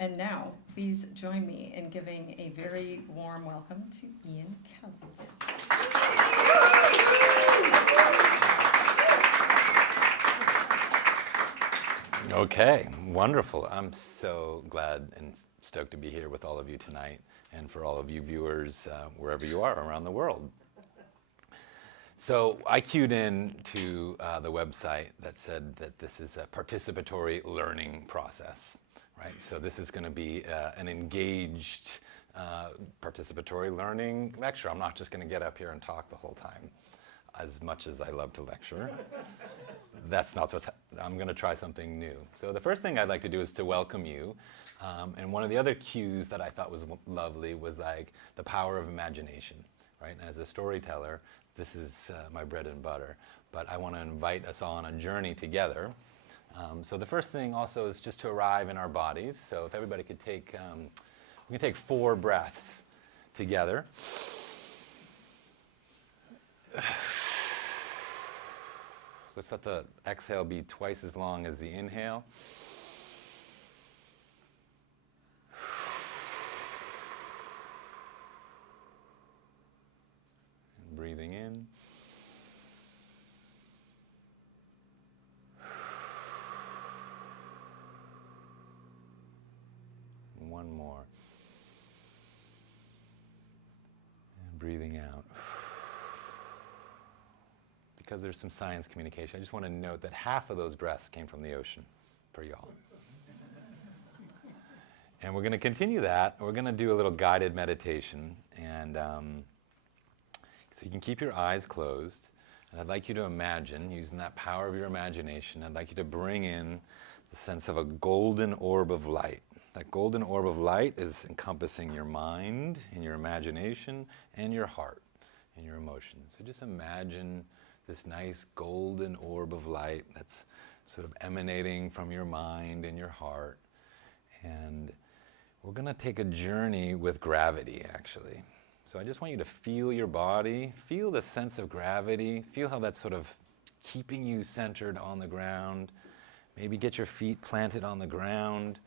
And now, please join me in giving a very warm welcome to Ian Kellett. Okay, wonderful. I'm so glad and stoked to be here with all of you tonight, and for all of you viewers wherever you are around the world. So I cued in to the website that said that this is a participatory learning process, right? So this is going to be an engaged participatory learning lecture. I'm not just going to get up here and talk the whole time, as much as I love to lecture. That's not what's I'm going to try something new. So the first thing I'd like to do is to welcome you. And one of the other cues that I thought was lovely was like the power of imagination, right? And as a storyteller, this is my bread and butter. But I want to invite us all on a journey together. So the first thing also is just to arrive in our bodies. So if everybody could take, we can take 4 breaths together. Let's let the exhale be twice as long as the inhale. And breathing in. And one more. And breathing out. Because there's some science communication, I just want to note that half of those breaths came from the ocean for y'all. And we're going to continue that. We're going to do a little guided meditation. And so you can keep your eyes closed. And I'd like you to imagine, using that power of your imagination, I'd like you to bring in the sense of a golden orb of light. That golden orb of light is encompassing your mind and your imagination and your heart and your emotions. So just imagine this nice golden orb of light that's sort of emanating from your mind and your heart. And we're going to take a journey with gravity, actually. So I just want you to feel your body, feel the sense of gravity, feel how that's sort of keeping you centered on the ground. Maybe get your feet planted on the ground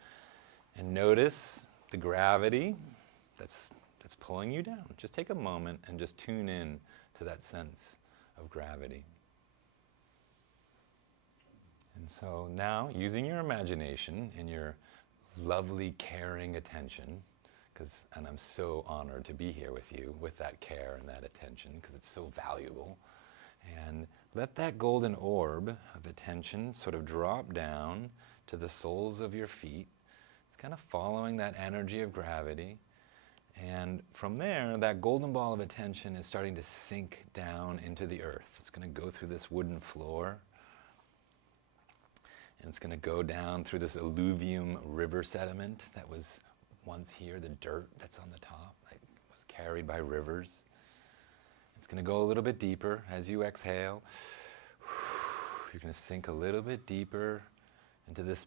and notice the gravity that's pulling you down. Just take a moment and just tune in to that sense of gravity. And so now, using your imagination and your lovely, caring attention, and I'm so honored to be here with you with that care and that attention, because it's so valuable. And let that golden orb of attention sort of drop down to the soles of your feet. It's kind of following that energy of gravity. And from there, that golden ball of attention is starting to sink down into the earth. It's going to go through this wooden floor. And it's going to go down through this alluvium river sediment that was once here, the dirt that's on the top, that was carried by rivers. It's going to go a little bit deeper as you exhale. You're going to sink a little bit deeper into this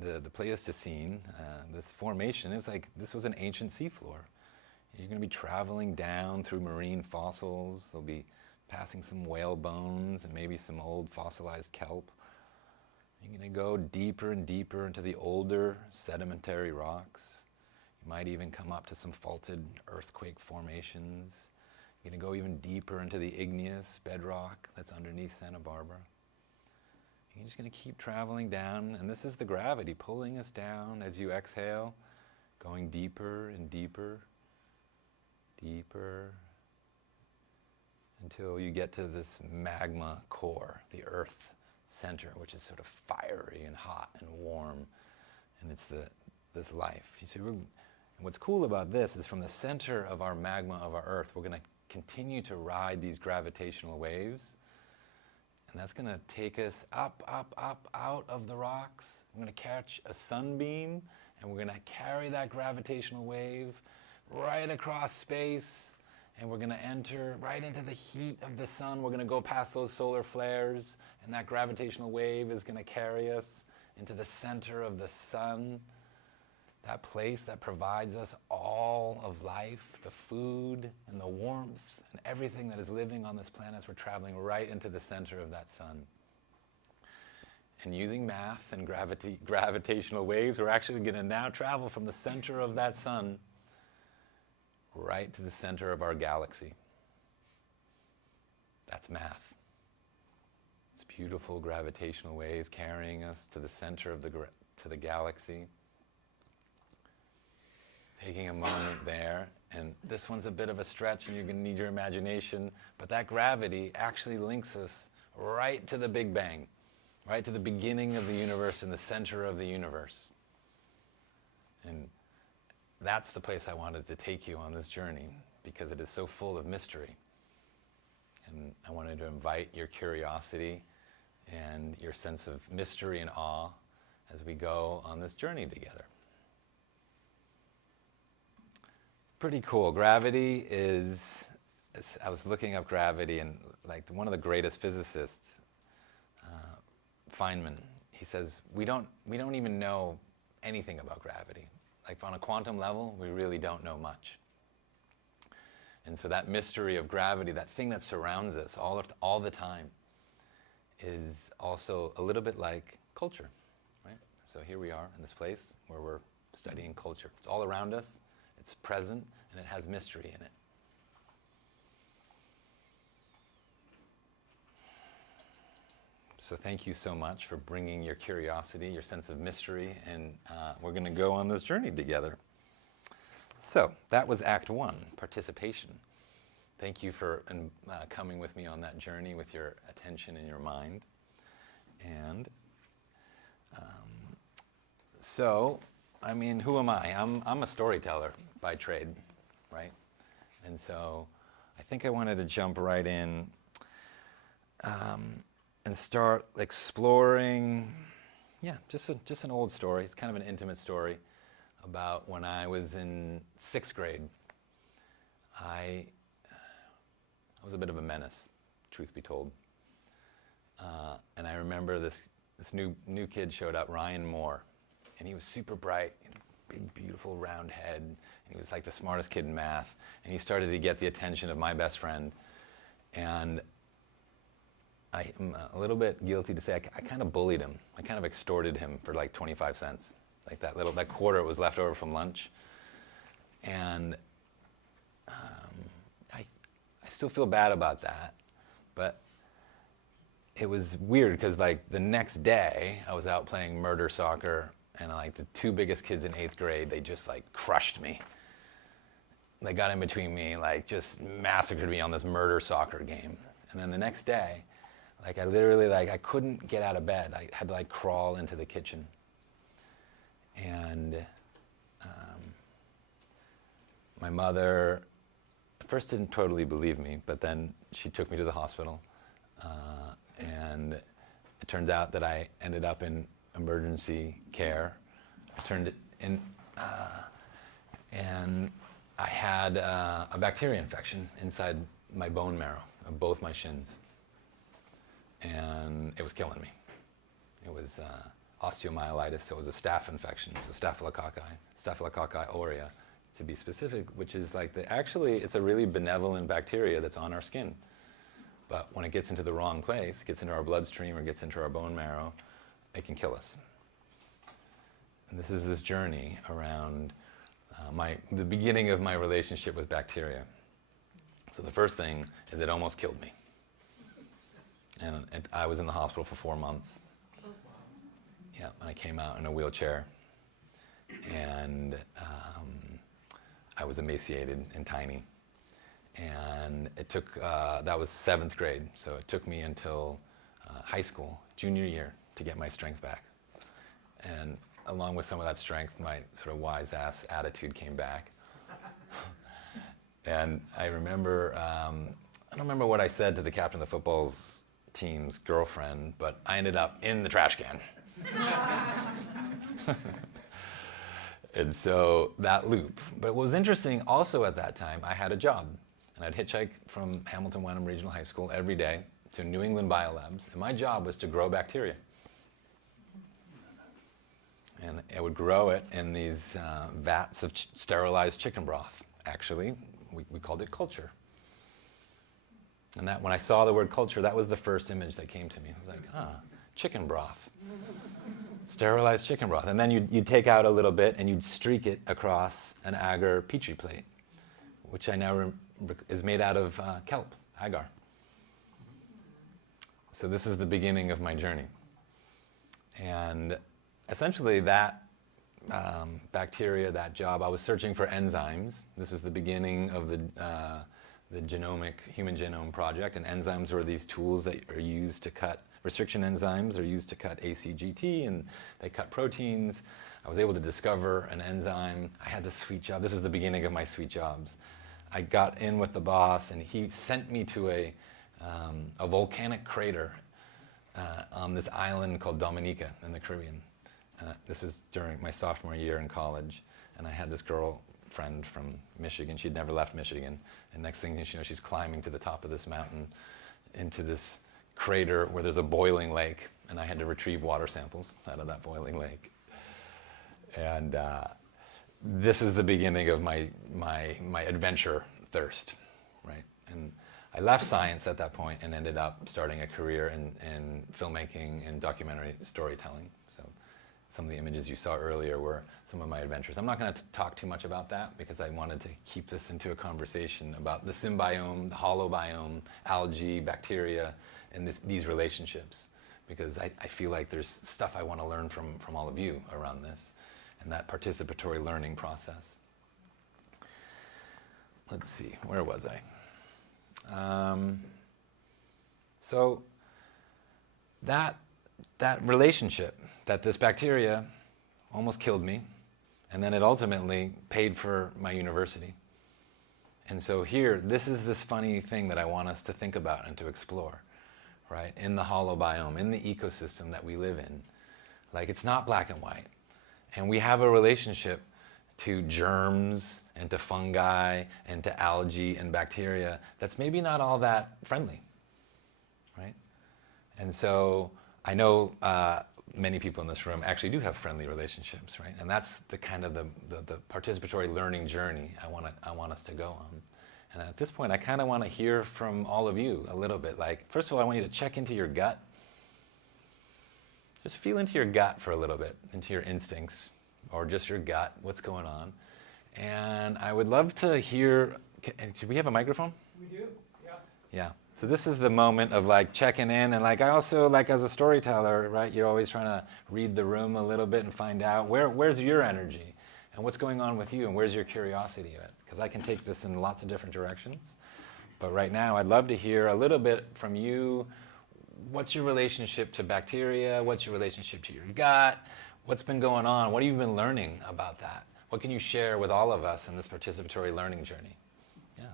the Pleistocene, this formation. It was like this was an ancient seafloor. You're going to be traveling down through marine fossils. They'll be passing some whale bones and maybe some old fossilized kelp. You're going to go deeper and deeper into the older sedimentary rocks. You might even come up to some faulted earthquake formations. You're going to go even deeper into the igneous bedrock that's underneath Santa Barbara. You're just going to keep traveling down, and this is the gravity pulling us down as you exhale, going deeper and deeper, deeper, until you get to this magma core, the earth center, which is sort of fiery and hot and warm, and it's this life. You see, and what's cool about this is from the center of our magma of our earth, we're going to continue to ride these gravitational waves. And that's going to take us up, up, up, out of the rocks. We're going to catch a sunbeam, and we're going to carry that gravitational wave right across space, and we're going to enter right into the heat of the sun. We're going to go past those solar flares, and that gravitational wave is going to carry us into the center of the sun, that place that provides us all of life, the food and the warmth and everything that is living on this planet as we're traveling right into the center of that sun. And using math and gravitational waves, we're actually going to now travel from the center of that sun right to the center of our galaxy. That's math. It's beautiful gravitational waves carrying us to the center of the galaxy. Taking a moment there, and this one's a bit of a stretch and you're going to need your imagination, but that gravity actually links us right to the Big Bang, right to the beginning of the universe and the center of the universe. And that's the place I wanted to take you on this journey, because it is so full of mystery. And I wanted to invite your curiosity and your sense of mystery and awe as we go on this journey together. Pretty cool. Gravity is, I was looking up gravity, and like one of the greatest physicists, Feynman, he says, we don't even know anything about gravity. Like on a quantum level, we really don't know much. And so that mystery of gravity, that thing that surrounds us all the time, is also a little bit like culture, right? So here we are in this place where we're studying culture. It's all around us, it's present, and it has mystery in it. So thank you so much for bringing your curiosity, your sense of mystery, and we're going to go on this journey together. So that was Act 1, participation. Thank you for coming with me on that journey with your attention and your mind. And so, I mean, who am I? I'm a storyteller by trade, right? And so I think I wanted to jump right in and start exploring, just an old story. It's kind of an intimate story about when I was in 6th grade. I was a bit of a menace, truth be told. And I remember this new kid showed up, Ryan Moore, and he was super bright, big, beautiful, round head. And he was like the smartest kid in math. And he started to get the attention of my best friend. And I am a little bit guilty to say I kind of bullied him. I kind of extorted him for like 25 cents. Like that quarter was left over from lunch. And I still feel bad about that, but it was weird because like the next day I was out playing murder soccer, and like the 2 biggest kids in 8th grade, they just like crushed me. They got in between me, like just massacred me on this murder soccer game. And then the next day, like I literally I couldn't get out of bed. I had to like crawl into the kitchen. And my mother at first didn't totally believe me, but then she took me to the hospital. And it turns out that I ended up in emergency care. I turned it in, and I had a bacteria infection inside my bone marrow of both my shins. And it was killing me. It was osteomyelitis, so it was a staph infection, so Staphylococcus aureus, to be specific, which is like actually it's a really benevolent bacteria that's on our skin. But when it gets into the wrong place, gets into our bloodstream or gets into our bone marrow, it can kill us. And this is this journey around the beginning of my relationship with bacteria. So the first thing is it almost killed me. And I was in the hospital for 4 months. Yeah, and I came out in a wheelchair. And I was emaciated and tiny. And it took, that was 7th grade, so it took me until high school, junior year, to get my strength back. And along with some of that strength, my sort of wise-ass attitude came back. And I remember, I don't remember what I said to the captain of the football team's girlfriend, but I ended up in the trash can. And so that loop. But what was interesting also at that time, I had a job. And I'd hitchhike from Hamilton Wenham Regional High School every day to New England Biolabs. And my job was to grow bacteria. And I would grow it in these vats of sterilized chicken broth. Actually, we called it culture. And that when I saw the word culture, that was the first image that came to me. I was like, chicken broth. Sterilized chicken broth. And then you'd take out a little bit and you'd streak it across an agar Petri plate, which I now is made out of kelp, agar. So this is the beginning of my journey. And essentially that bacteria, that job, I was searching for enzymes. This was the beginning of the genomic human genome project, and enzymes were these tools that are used to cut, restriction enzymes are used to cut ACGT, and they cut proteins. I was able to discover an enzyme. I had this sweet job. This was the beginning of my sweet jobs. I got in with the boss, and he sent me to a volcanic crater on this island called Dominica in the Caribbean. This was during my sophomore year in college, and I had this girlfriend from Michigan. She'd never left Michigan, and next thing you know, she's climbing to the top of this mountain into this crater where there's a boiling lake, and I had to retrieve water samples out of that boiling lake. And this is the beginning of my adventure thirst, right? And I left science at that point and ended up starting a career in filmmaking and documentary storytelling. So some of the images you saw earlier were some of my adventures. I'm not going to talk too much about that because I wanted to keep this into a conversation about the symbiome, the holobiome, algae, bacteria, and these relationships, because I feel like there's stuff I want to learn from all of you around this and that participatory learning process. Let's see, where was I? So that relationship, that this bacteria almost killed me, and then it ultimately paid for my university. And so here, this is this funny thing that I want us to think about and to explore, right? In the holobiome, in the ecosystem that we live in. Like, it's not black and white. And we have a relationship to germs and to fungi and to algae and bacteria that's maybe not all that friendly, right? And so I know many people in this room actually do have friendly relationships, right? And that's the kind of the participatory learning journey I want us to go on. And at this point, I kind of want to hear from all of you a little bit. Like, first of all, I want you to check into your gut. Just feel into your gut for a little bit, into your instincts, or just your gut, what's going on. And I would love to hear, do we have a microphone? We do, yeah. Yeah. So this is the moment of like checking in, and like I also, like as a storyteller, right, you're always trying to read the room a little bit and find out where's your energy and what's going on with you and where's your curiosity at. Because I can take this in lots of different directions. But right now, I'd love to hear a little bit from you. What's your relationship to bacteria? What's your relationship to your gut? What's been going on? What have you been learning about that? What can you share with all of us in this participatory learning journey? Yeah.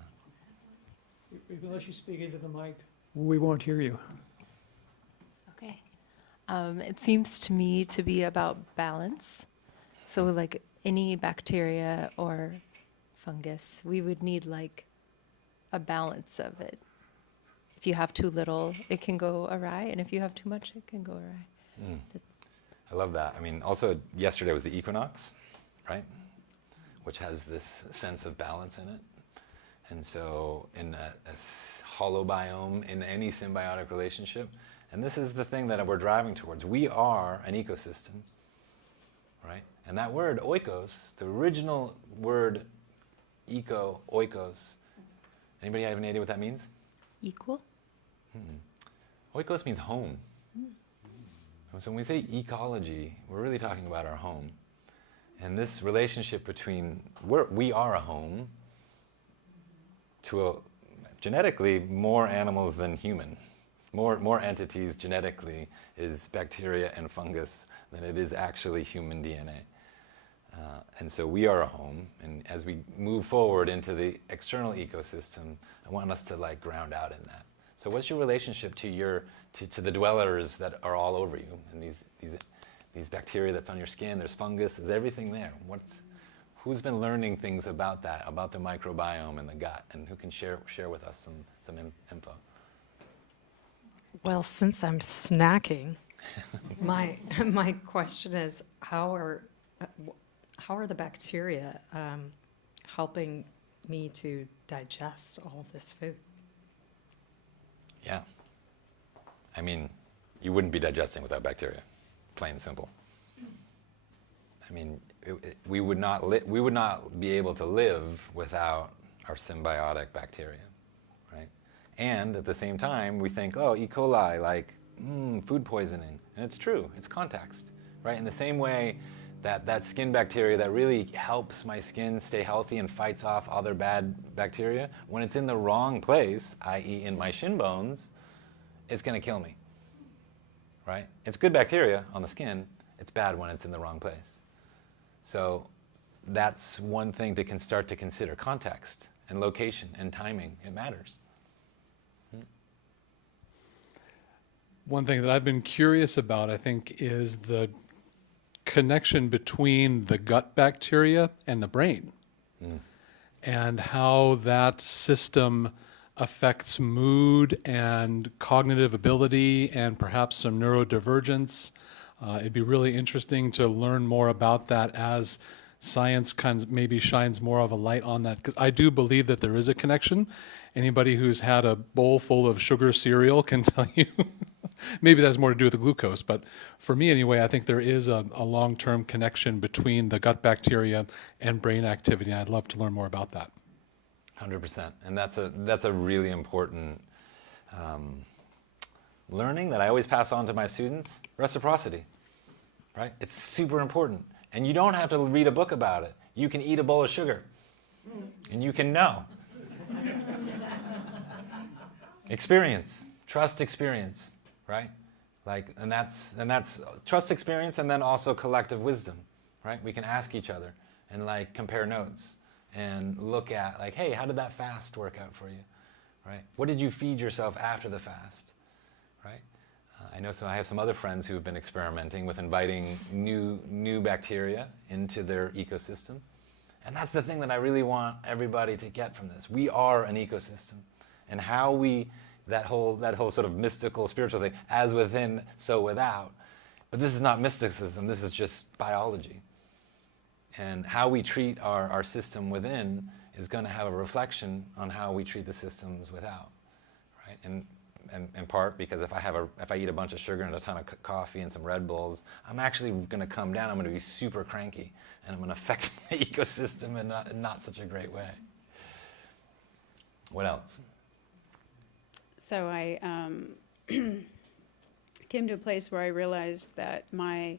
Unless you speak into the mic, we won't hear you. Okay. It seems to me to be about balance. So like any bacteria or fungus, we would need like a balance of it. If you have too little, it can go awry, and if you have too much, it can go awry. I love that. I mean, also yesterday was the equinox, right? Which has this sense of balance in it. And so in a holobiome, in any symbiotic relationship, and this is the thing that we're driving towards, we are an ecosystem, right? And that word, oikos, the original word oikos, anybody have any idea what that means? Equal? Oikos means home. So when we say ecology, we're really talking about our home. And this relationship between, we are a home to genetically more animals than human. More entities genetically is bacteria and fungus than it is actually human DNA. And so we are a home, and as we move forward into the external ecosystem, I want us to like ground out in that. So what's your relationship to to the dwellers that are all over you, and these bacteria that's on your skin? There's fungus, there's everything there. Who's been learning things about that, about the microbiome and the gut, and who can share with us some info? Well, since I'm snacking, my question is, how are the bacteria helping me to digest all of this food? Yeah. I mean, you wouldn't be digesting without bacteria, plain and simple. I mean, we would not be able to live without our symbiotic bacteria, right? And at the same time, we think, oh, E. coli, like food poisoning, and it's true. It's context, right? In the same way that skin bacteria that really helps my skin stay healthy and fights off other bad bacteria, when it's in the wrong place, i.e. in my shin bones, it's going to kill me, right? It's good bacteria on the skin. It's bad when it's in the wrong place. So that's one thing to start to consider. Context and location and timing, it matters. One thing that I've been curious about, I think, is the connection between the gut bacteria and the brain, and how that system affects mood and cognitive ability and perhaps some neurodivergence. It'd be really interesting to learn more about that as science kind of maybe shines more of a light on that, because I do believe that there is a connection. Anybody who's had a bowl full of sugar cereal can tell you. Maybe that's more to do with the glucose, but for me anyway, I think there is a long-term connection between the gut bacteria and brain activity, and I'd love to learn more about that. 100%, and that's a really important learning that I always pass on to my students. Reciprocity, right? It's super important, and you don't have to read a book about it. You can eat a bowl of sugar, and you can know. Experience, trust experience. Right? And that's trust experience, and then also collective wisdom, right? We can ask each other and like compare notes and look at like, hey, how did that fast work out for you, right? What did you feed yourself after the fast, right? I have some other friends who have been experimenting with inviting new bacteria into their ecosystem, and that's the thing that I really want everybody to get from this. We are an ecosystem, and how we that whole sort of mystical, spiritual thing, as within, so without. But this is not mysticism, this is just biology. And how we treat our system within is going to have a reflection on how we treat the systems without, right? And in part because if I eat a bunch of sugar and a ton of coffee and some Red Bulls, I'm actually going to come down, I'm going to be super cranky, and I'm going to affect my ecosystem in not such a great way. What else? So I came to a place where I realized that my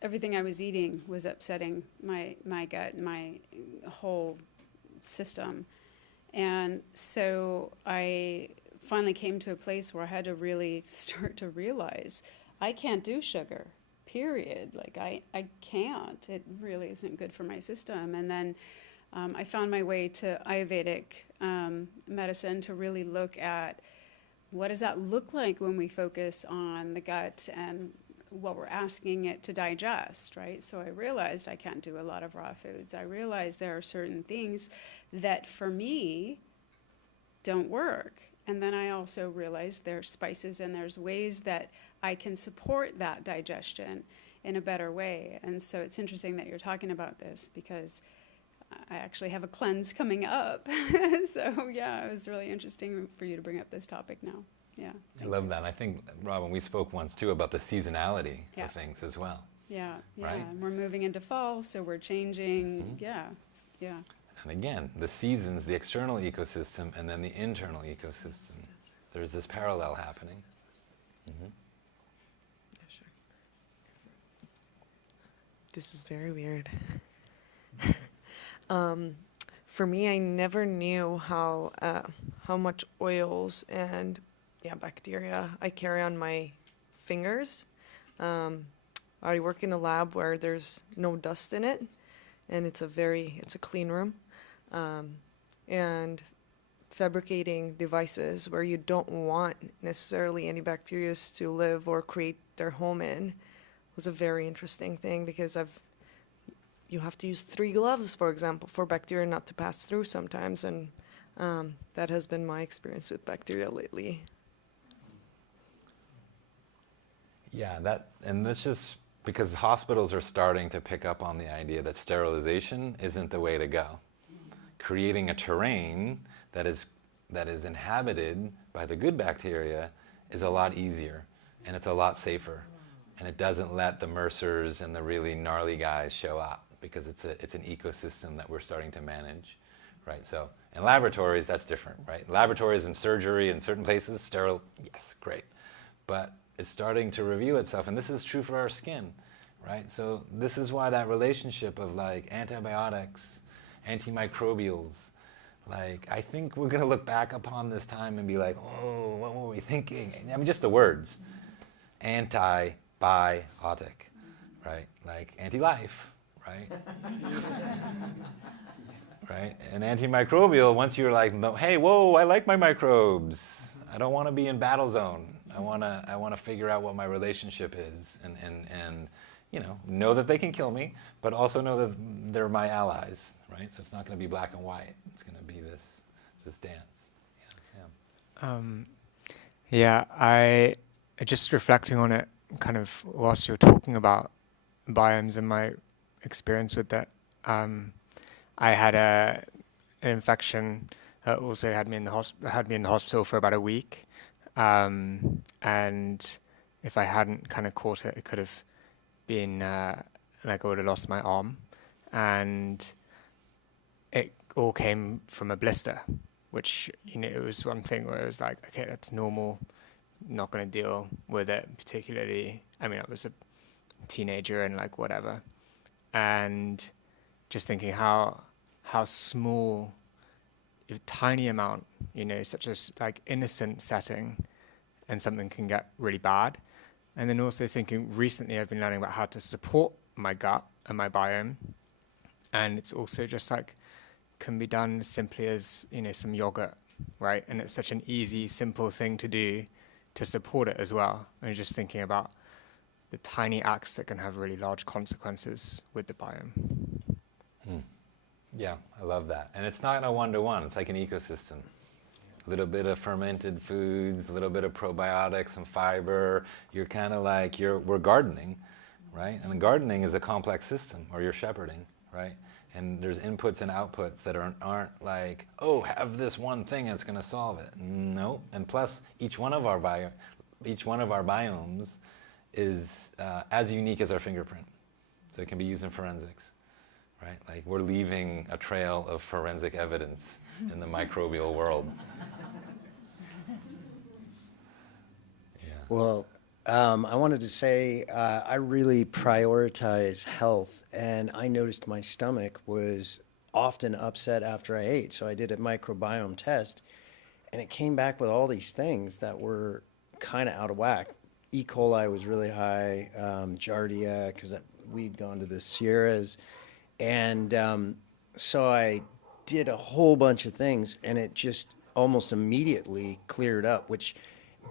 everything I was eating was upsetting my gut, my whole system. And so I finally came to a place where I had to really start to realize I can't do sugar, period. Like I can't. It really isn't good for my system. And then I found my way to Ayurvedic medicine to really look at what does that look like when we focus on the gut and what we're asking it to digest, right? So I realized I can't do a lot of raw foods. I realized there are certain things that for me don't work. And then I also realized there's spices and there's ways that I can support that digestion in a better way. And so it's interesting that you're talking about this because I actually have a cleanse coming up. So yeah, it was really interesting for you to bring up this topic now. Yeah. I love that. I think, Robin, we spoke once too about the seasonality of things as well. Yeah, yeah. Right? And we're moving into fall, so we're changing. Yeah, yeah. And again, the seasons, the external ecosystem, and then the internal ecosystem. There's this parallel happening. Mm-hmm. Yeah, sure. This is very weird. For me, I never knew how much oils and bacteria I carry on my fingers. I work in a lab where there's no dust in it, and it's a clean room. And fabricating devices where you don't want necessarily any bacteria to live or create their home in was a very interesting thing because you have to use 3 gloves, for example, for bacteria not to pass through sometimes, and that has been my experience with bacteria lately. Yeah, and that's just because hospitals are starting to pick up on the idea that sterilization isn't the way to go. Creating a terrain that is inhabited by the good bacteria is a lot easier, and it's a lot safer, and it doesn't let the Mercers and the really gnarly guys show up, because it's an ecosystem that we're starting to manage, right? So in laboratories, that's different, right? Laboratories and surgery in certain places, sterile, yes, great. But it's starting to reveal itself, and this is true for our skin, right? So this is why that relationship of like antibiotics, antimicrobials, like I think we're gonna look back upon this time and be like, oh, what were we thinking? I mean, just the words, antibiotic, right? Like anti-life, right? Right? And antimicrobial, once you're like, no, hey, whoa, I like my microbes. I don't want to be in battle zone. I want to figure out what my relationship is, and you know that they can kill me, but also know that they're my allies, right? So it's not going to be black and white. It's going to be this dance. Yeah, Sam. Yeah, I just reflecting on it, kind of whilst you're talking about biomes and my experience with that. I had an infection that also had me in the hospital for about a week, and if I hadn't kind of caught it, it could have been like I would have lost my arm, and it all came from a blister, which it was one thing where it was like, okay, that's normal, not going to deal with it particularly. I mean, I was a teenager and like whatever, and just thinking how small, a tiny amount, such as like innocent setting, and something can get really bad. And then also thinking recently I've been learning about how to support my gut and my biome. And it's also just like, can be done as simply as, some yogurt, right? And it's such an easy, simple thing to do to support it as well. And just thinking about the tiny acts that can have really large consequences with the biome. Yeah, I love that. And it's not a one-to-one, it's like an ecosystem. A little bit of fermented foods, a little bit of probiotics, some fiber. You're kind of like, we're gardening, right? And gardening is a complex system, or you're shepherding, right? And there's inputs and outputs that aren't like, oh, have this one thing that's going to solve it. No. And plus, each one of our biomes is as unique as our fingerprint. So it can be used in forensics, right? Like we're leaving a trail of forensic evidence in the microbial world. Well, I wanted to say I really prioritize health, and I noticed my stomach was often upset after I ate. So I did a microbiome test, and it came back with all these things that were kind of out of whack. E. coli was really high, Giardia, because we'd gone to the Sierras. And so I did a whole bunch of things, and it just almost immediately cleared up,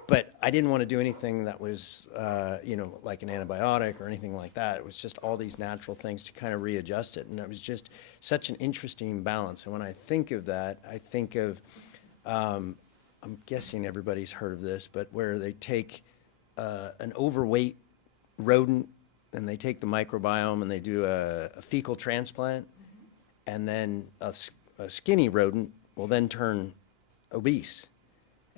but I didn't want to do anything that was, like an antibiotic or anything like that. It was just all these natural things to kind of readjust it. And it was just such an interesting balance. And when I think of that, I think of, I'm guessing everybody's heard of this, but where they take an overweight rodent and they take the microbiome and they do a fecal transplant, and then a skinny rodent will then turn obese.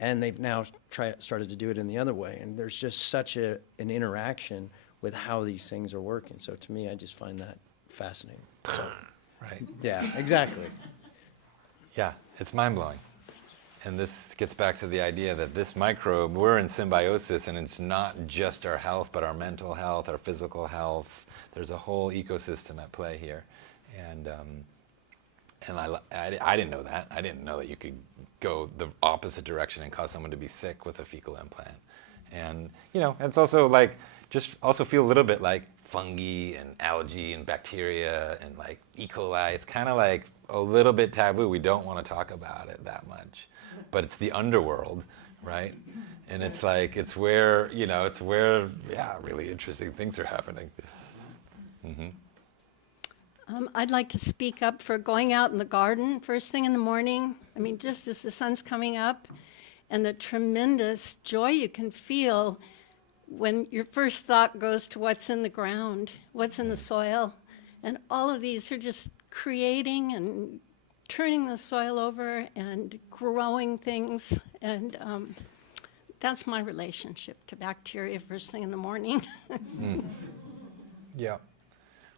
And they've now started to do it in the other way. And there's just such an interaction with how these things are working. So to me, I just find that fascinating. So, Right. yeah, exactly. Yeah, it's mind-blowing. And this gets back to the idea that this microbe, we're in symbiosis, and it's not just our health, but our mental health, our physical health. There's a whole ecosystem at play here. And I didn't know that. I didn't know that you could go the opposite direction and cause someone to be sick with a fecal implant. And, it's also like, just also feel a little bit like fungi and algae and bacteria and like E. coli. It's kind of like a little bit taboo. We don't want to talk about it that much. But it's the underworld, right? And it's like, it's where, really interesting things are happening. Mm-hmm. I'd like to speak up for going out in the garden first thing in the morning. I mean, just as the sun's coming up, and the tremendous joy you can feel when your first thought goes to what's in the ground, what's in the soil. And all of these are just creating and turning the soil over and growing things. And That's my relationship to bacteria first thing in the morning. Yeah.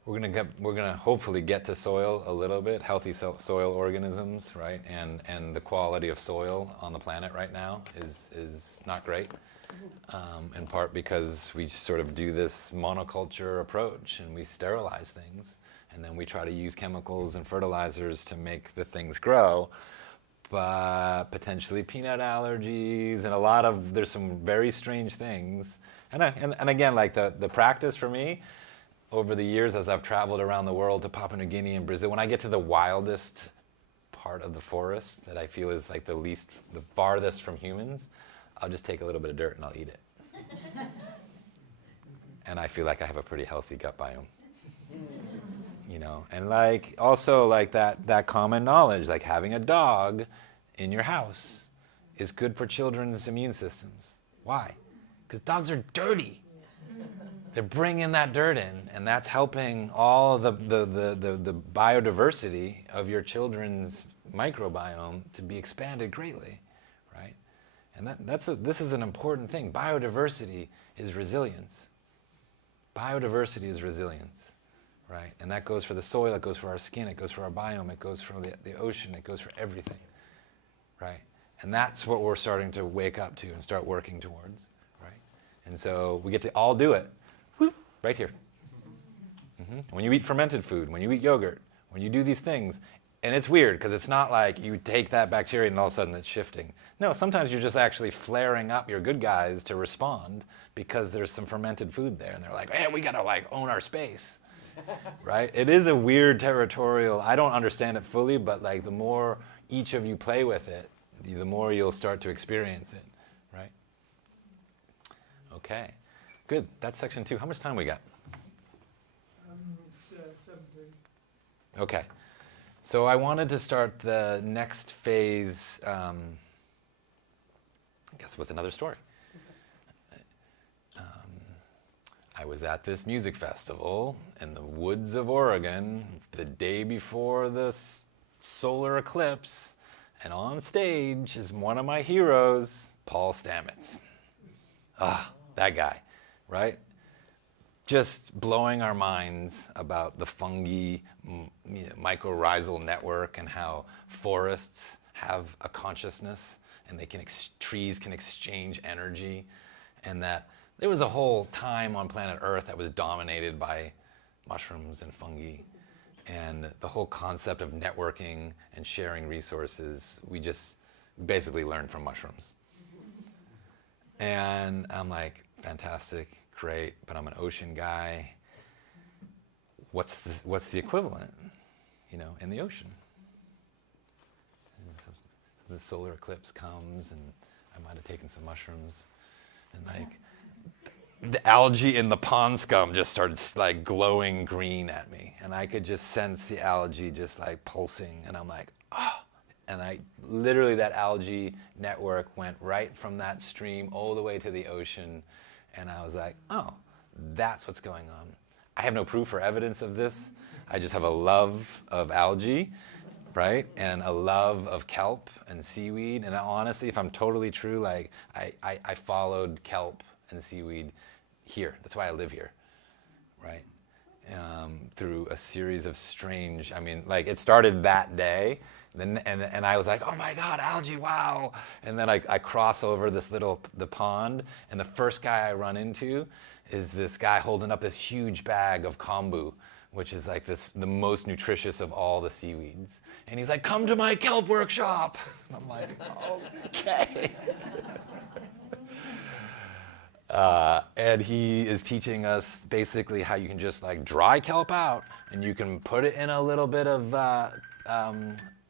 We're gonna hopefully get to soil a little bit, healthy soil organisms, right? And the quality of soil on the planet right now is not great. In part because we sort of do this monoculture approach and we sterilize things, and then we try to use chemicals and fertilizers to make the things grow, but potentially peanut allergies and there's some very strange things. And again, like the practice for me over the years as I've traveled around the world to Papua New Guinea and Brazil, when I get to the wildest part of the forest that I feel is like the farthest from humans, I'll just take a little bit of dirt and I'll eat it. And I feel like I have a pretty healthy gut biome. You know, and like also like that common knowledge, like having a dog in your house is good for children's immune systems. Why? Because dogs are dirty. They're bringing that dirt in, and that's helping all the biodiversity of your children's microbiome to be expanded greatly, right? And this is an important thing. Biodiversity is resilience. Biodiversity is resilience, right? And that goes for the soil, it goes for our skin, it goes for our biome, it goes for the ocean, it goes for everything, right? And that's what we're starting to wake up to and start working towards, right? And so we get to all do it. Right here. When you eat fermented food, when you eat yogurt, when you do these things, and it's weird because it's not like you take that bacteria and all of a sudden it's shifting. No, sometimes you're just actually flaring up your good guys to respond because there's some fermented food there, and they're like, hey, we gotta like own our space, right? It is a weird territorial, I don't understand it fully, but like the more each of you play with it, the more you'll start to experience it, right? Okay. Good. That's section 2. How much time we got? 7:30. Okay. So I wanted to start the next phase, I guess, with another story. I was at this music festival in the woods of Oregon the day before the solar eclipse, and on stage is one of my heroes, Paul Stamets. That guy. Right? Just blowing our minds about the fungi mycorrhizal network and how forests have a consciousness and trees can exchange energy, and that there was a whole time on planet Earth that was dominated by mushrooms and fungi, and the whole concept of networking and sharing resources we just basically learned from mushrooms. And I'm like, fantastic. Great, but I'm an ocean guy. What's the equivalent, you know, in the ocean? And so the solar eclipse comes, and I might have taken some mushrooms, and like the algae in the pond scum just started like glowing green at me, and I could just sense the algae just like pulsing, and I'm like, and literally that algae network went right from that stream all the way to the ocean. And I was like, oh, that's what's going on. I have no proof or evidence of this. I just have a love of algae, right? And a love of kelp and seaweed. And honestly, if I'm totally true, like I followed kelp and seaweed here. That's why I live here, right? Through a series of strange, like it started that day. And I was like, oh my God, algae, wow. And then I cross over the pond, and the first guy I run into is this guy holding up this huge bag of kombu, which is like the most nutritious of all the seaweeds. And he's like, come to my kelp workshop. And I'm like, okay. And he is teaching us basically how you can just like dry kelp out, and you can put it in a little bit of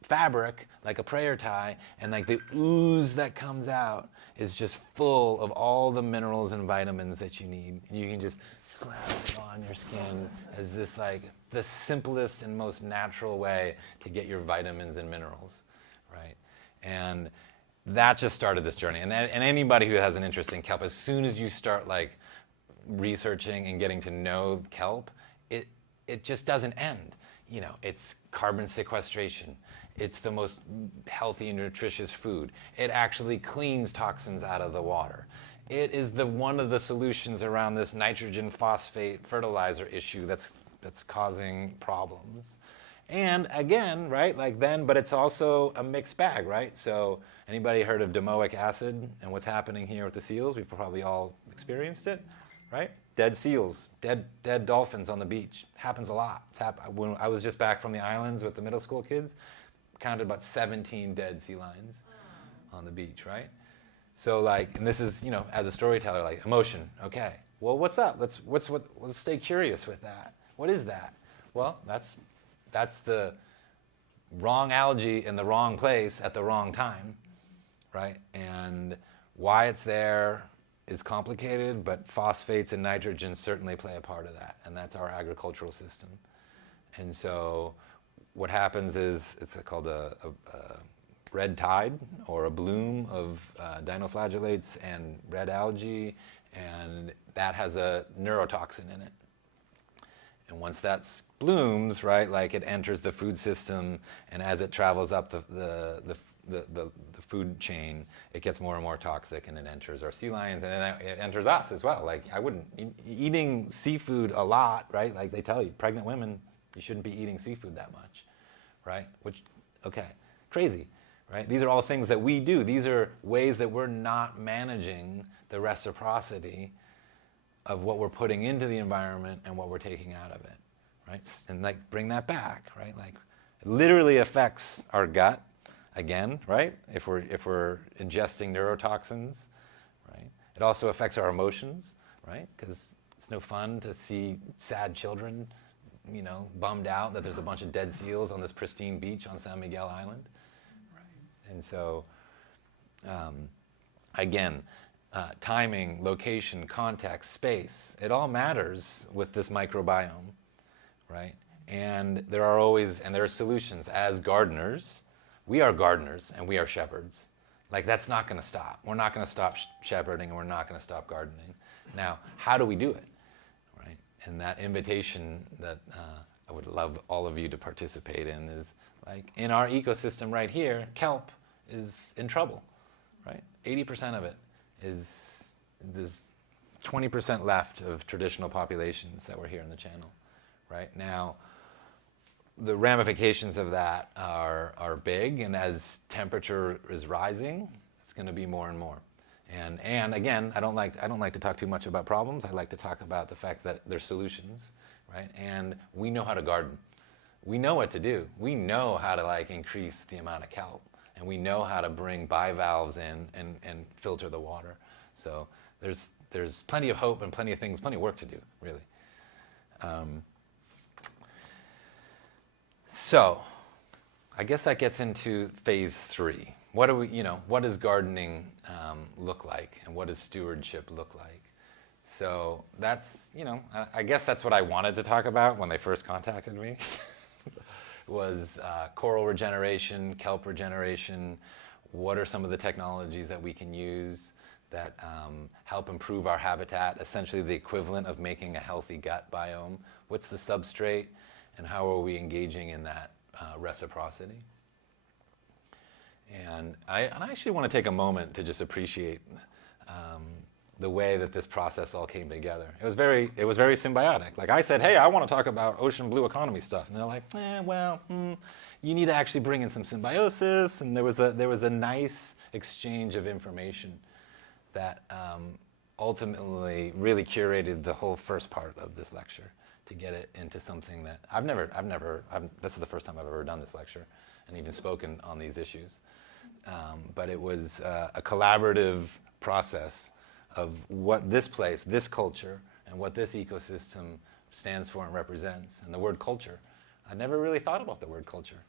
fabric, like a prayer tie, and like the ooze that comes out is just full of all the minerals and vitamins that you need. And you can just slap it on your skin as this like the simplest and most natural way to get your vitamins and minerals, right? And that just started this journey. And anybody who has an interest in kelp, as soon as you start like researching and getting to know kelp, it just doesn't end. it's carbon sequestration. It's the most healthy and nutritious food. It actually cleans toxins out of the water. It is one of the solutions around this nitrogen phosphate fertilizer issue that's causing problems. And again, right, but it's also a mixed bag, right? So anybody heard of domoic acid and what's happening here with the seals? We've probably all experienced it, right? Dead seals, dead dolphins on the beach. Happens a lot. When I was just back from the islands with the middle school kids, counted about 17 dead sea lions on the beach, right? So and this is, as a storyteller, emotion. Okay, well, what's up? Let's stay curious with that. What is that? Well, that's the wrong algae in the wrong place at the wrong time, right? And why it's there is complicated, but phosphates and nitrogen certainly play a part of that, and that's our agricultural system. And so what happens is it's called a red tide, or a bloom of dinoflagellates and red algae, and that has a neurotoxin in it. And once that blooms, right, it enters the food system, and as it travels up the food chain, it gets more and more toxic, and it enters our sea lions, and then it enters us as well. I wouldn't, eating seafood a lot, right, they tell you, pregnant women, you shouldn't be eating seafood that much, right? Which, okay, crazy, right? These are all things that we do. These are ways that we're not managing the reciprocity of what we're putting into the environment and what we're taking out of it, right? And bring that back, right? It literally affects our gut, again, right? If we're ingesting neurotoxins, right? It also affects our emotions, right? Because it's no fun to see sad children, bummed out that there's a bunch of dead seals on this pristine beach on San Miguel Island, right? And so, again, timing, location, context, space, it all matters with this microbiome, right? And there are solutions. As gardeners, we are gardeners and we are shepherds. That's not going to stop. We're not going to stop shepherding, and we're not going to stop gardening. Now, how do we do it, right? And that invitation that I would love all of you to participate in is, in our ecosystem right here, kelp is in trouble, right? 80% of it there's 20% left of traditional populations that were here in the channel, right? Now, the ramifications of that are big, and as temperature is rising, it's going to be more and more. And again, I don't like to talk too much about problems. I like to talk about the fact that there's solutions, right? And we know how to garden. We know what to do. We know how to increase the amount of kelp, and we know how to bring bivalves in and filter the water. So there's plenty of hope and plenty of work to do, really. So I guess that gets into phase 3. What does gardening look like, and what does stewardship look like? So that's, I guess that's what I wanted to talk about when they first contacted me. Was coral regeneration, kelp regeneration. What are some of the technologies that we can use that help improve our habitat, essentially the equivalent of making a healthy gut biome? What's the substrate, and how are we engaging in that reciprocity? And I actually want to take a moment to just appreciate the way that this process all came together. It was very symbiotic. I said, hey, I want to talk about ocean blue economy stuff, and they're like, you need to actually bring in some symbiosis. And there was a nice exchange of information that ultimately really curated the whole first part of this lecture to get it into something that this is the first time I've ever done this lecture and even spoken on these issues. But it was a collaborative process of what this place, this culture, and what this ecosystem stands for and represents. And the word culture, I never really thought about the word culture,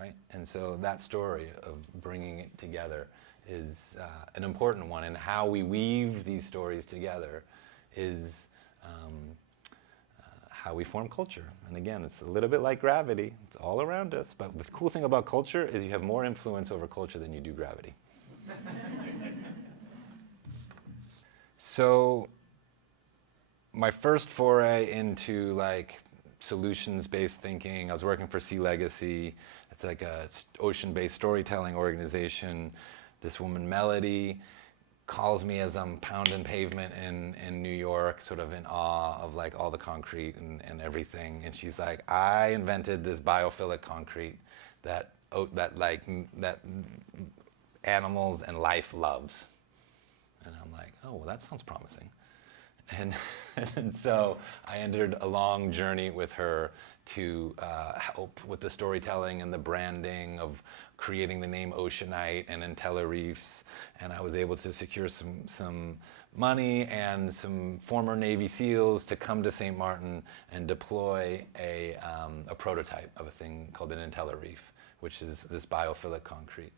right? And so that story of bringing it together is an important one, and how we weave these stories together is how we form culture. And again, it's a little bit like gravity. It's all around us, but the cool thing about culture is you have more influence over culture than you do gravity. So my first foray into solutions-based thinking. I was working for Sea Legacy. It's like a ocean-based storytelling organization. This woman, Melody, calls me as I'm pounding pavement in New York, sort of in awe of like all the concrete and everything. And she's like, I invented this biophilic concrete that animals and life loves. And I'm like, oh, well, that sounds promising. And so I entered a long journey with her to help with the storytelling and the branding of creating the name Oceanite and Entella Reefs. And I was able to secure some money and some former Navy SEALs to come to St. Martin and deploy a prototype of a thing called an Entella Reef, which is this biophilic concrete.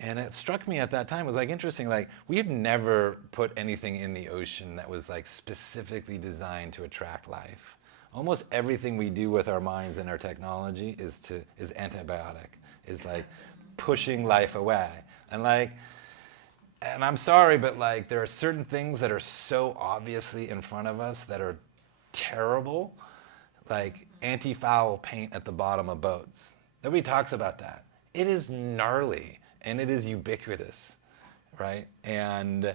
And it struck me at that time, it was like interesting, like we have never put anything in the ocean that was like specifically designed to attract life. Almost everything we do with our minds and our technology is antibiotic, is like pushing life away. And I'm sorry, but like there are certain things that are so obviously in front of us that are terrible, like anti-foul paint at the bottom of boats. Nobody talks about that. It is gnarly. And it is ubiquitous, right? And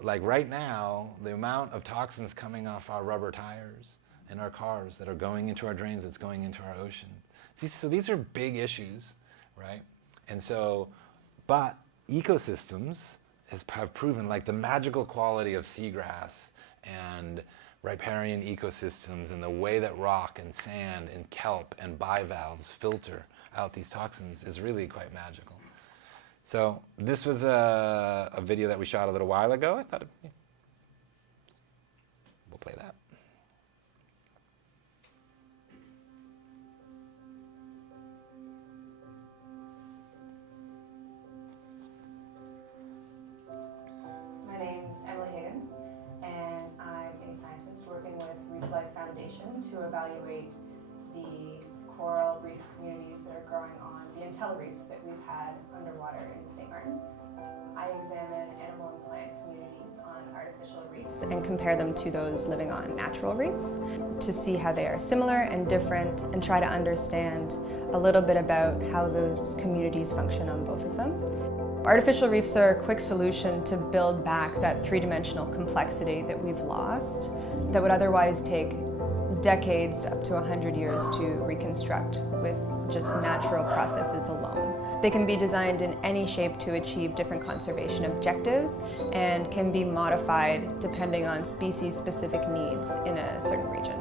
like right now, the amount of toxins coming off our rubber tires in our cars that are going into our drains, that's going into our ocean. So these are big issues, right? And so, but ecosystems have proven like the magical quality of seagrass and riparian ecosystems and the way that rock and sand and kelp and bivalves filter out these toxins is really quite magical. So this was a video that we shot a little while ago. I thought we'll play that. My name's Emily Higgins, and I'm a scientist working with Reef Life Foundation to evaluate the coral reef communities that are growing on the Entella reefs that we've had underwater in St. Martin. I examine animal and plant communities on artificial reefs and compare them to those living on natural reefs to see how they are similar and different and try to understand a little bit about how those communities function on both of them. Artificial reefs are a quick solution to build back that three-dimensional complexity that we've lost that would otherwise take decades up to 100 years to reconstruct with just natural processes alone. They can be designed in any shape to achieve different conservation objectives and can be modified depending on species-specific needs in a certain region.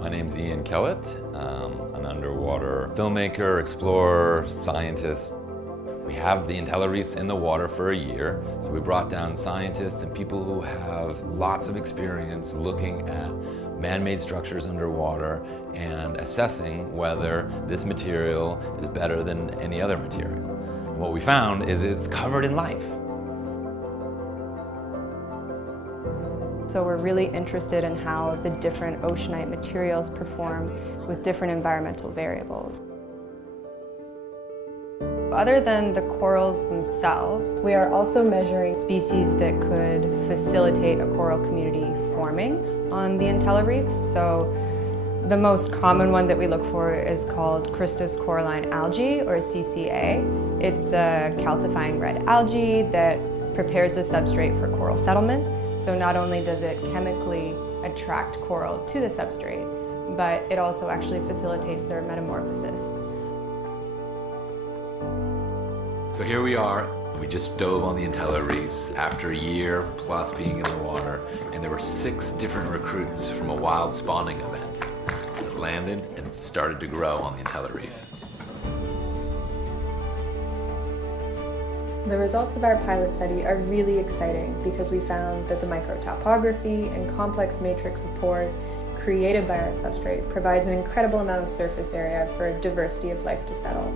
My name's Ian Kellett. I'm an underwater filmmaker, explorer, scientist. We have the Entella reefs in the water for a year, so we brought down scientists and people who have lots of experience looking at man-made structures underwater and assessing whether this material is better than any other material. And what we found is it's covered in life. So we're really interested in how the different oceanite materials perform with different environmental variables. Other than the corals themselves, we are also measuring species that could facilitate a coral community forming on the Entella reefs. So the most common one that we look for is called Christos coralline algae, or CCA. It's a calcifying red algae that prepares the substrate for coral settlement. So not only does it chemically attract coral to the substrate, but it also actually facilitates their metamorphosis. So here we are. We just dove on the Entella reefs after a year plus being in the water, and there were 6 different recruits from a wild spawning event that landed and started to grow on the Entella reef. The results of our pilot study are really exciting because we found that the microtopography and complex matrix of pores created by our substrate provides an incredible amount of surface area for a diversity of life to settle,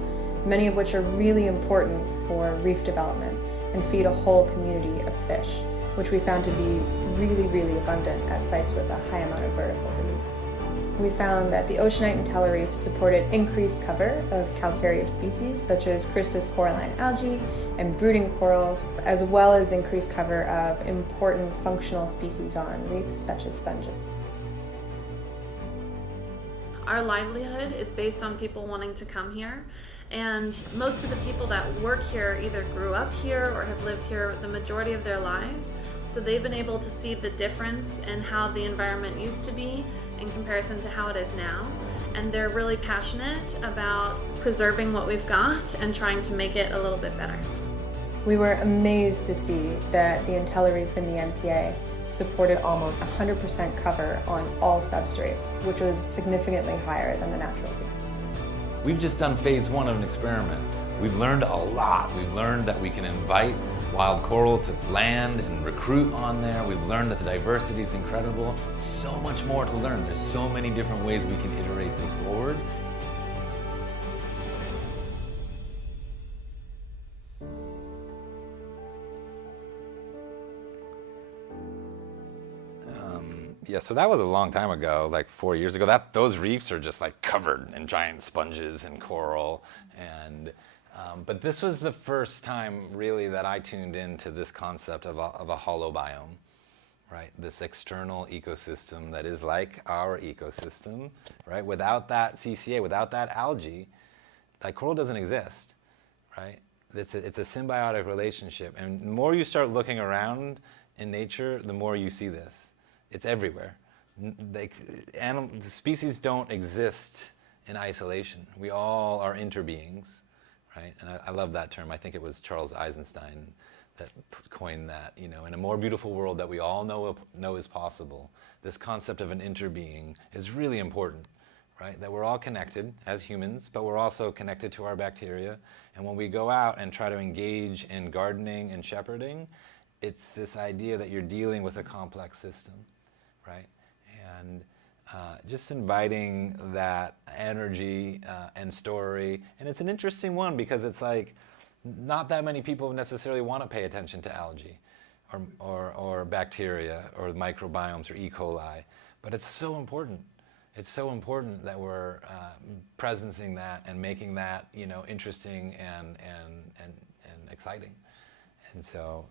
many of which are really important for reef development and feed a whole community of fish, which we found to be really, really abundant at sites with a high amount of vertical relief. we found that the oceanite and coral reefs supported increased cover of calcareous species such as Christus coralline algae and brooding corals, as well as increased cover of important functional species on reefs such as sponges. Our livelihood is based on people wanting to come here, and most of the people that work here either grew up here or have lived here the majority of their lives, so they've been able to see the difference in how the environment used to be in comparison to how it is now, and they're really passionate about preserving what we've got and trying to make it a little bit better. We were amazed to see that the Entella reef in the MPA supported almost 100% cover on all substrates, which was significantly higher than the natural reef. We've just done phase 1 of an experiment. We've learned a lot. We've learned that we can invite wild coral to land and recruit on there. We've learned that the diversity is incredible. So much more to learn. There's so many different ways we can iterate this forward. Yeah, so that was a long time ago, like 4 years ago. Those reefs are just like covered in giant sponges and coral. And but this was the first time really that I tuned into this concept of a hollow biome, right? This external ecosystem that is like our ecosystem, right? Without that CCA, without that algae, like coral doesn't exist, right? It's a symbiotic relationship. And the more you start looking around in nature, the more you see this. It's everywhere. The species don't exist in isolation. We all are interbeings, right? And I love that term. I think it was Charles Eisenstein that coined that. You know, in a more beautiful world that we all know is possible, this concept of an interbeing is really important, right? That we're all connected as humans, but we're also connected to our bacteria. And when we go out and try to engage in gardening and shepherding, it's this idea that you're dealing with a complex system, right? And just inviting that energy and story. And it's an interesting one because it's like not that many people necessarily want to pay attention to algae or bacteria or microbiomes or E. coli, but it's so important. It's so important that we're presencing that and making that, you know, interesting and exciting. And so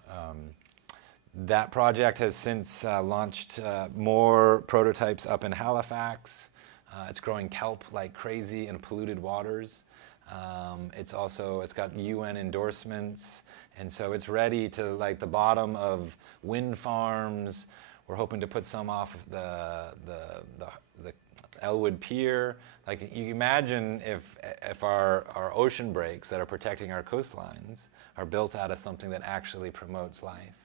that project has since launched more prototypes up in Halifax. It's growing kelp like crazy in polluted waters. It's got UN endorsements, and so it's ready to like the bottom of wind farms. We're hoping to put some off of the Elwood Pier. Like you imagine if our ocean breaks that are protecting our coastlines are built out of something that actually promotes life,